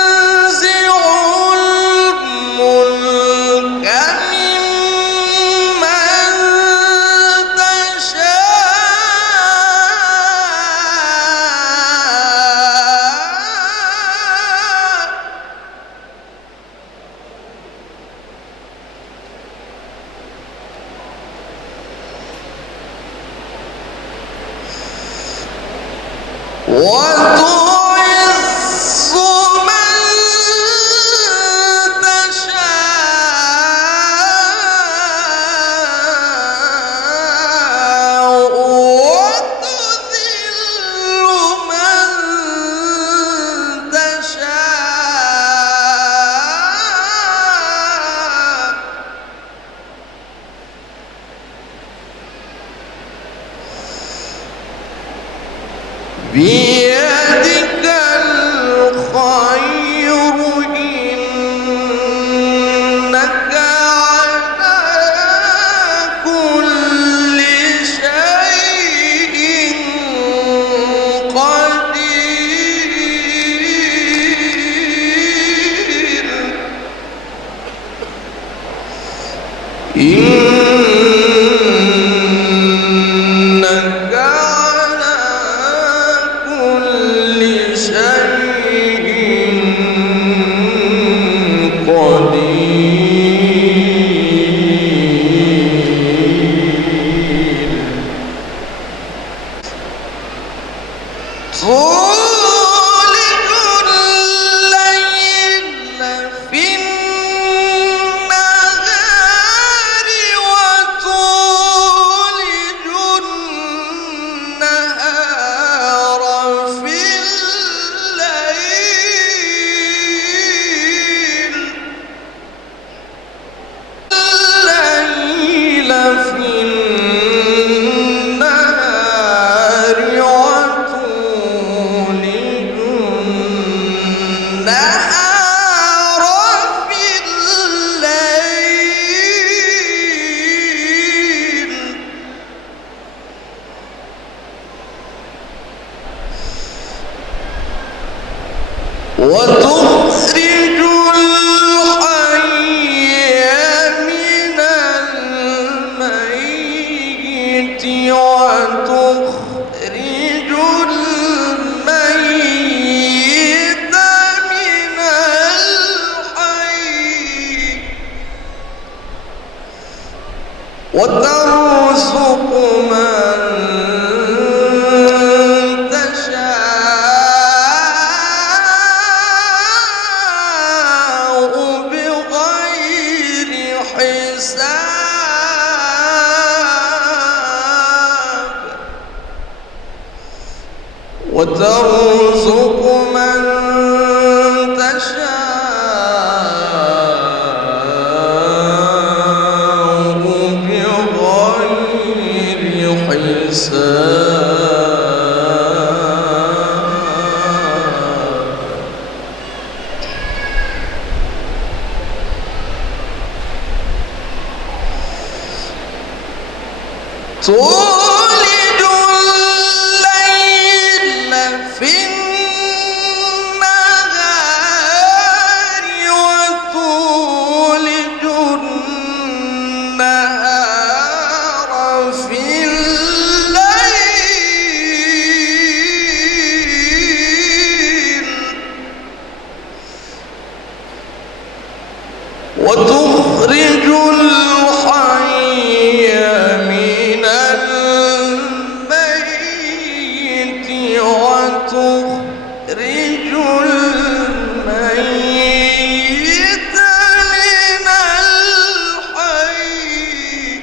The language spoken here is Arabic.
وتنزع الملك ممن تشاء وتعز من تشاء وتذل من تشاء بيدك الخير إنك على كل شيء قدير إنك على كل شيء قدير تولج الليل في النهار وتولج النهار في الليل في النهار وتولج النهار في الليل وتخرج الحي من الميت وتخرج الميت من الحي وترزق من تشاء بغير حساب وترزق من تشاء بغير حساب تولد الليل في النهار وتولج النهار في الليل وتخرج الحي من الميت وتخرج الميت من الحي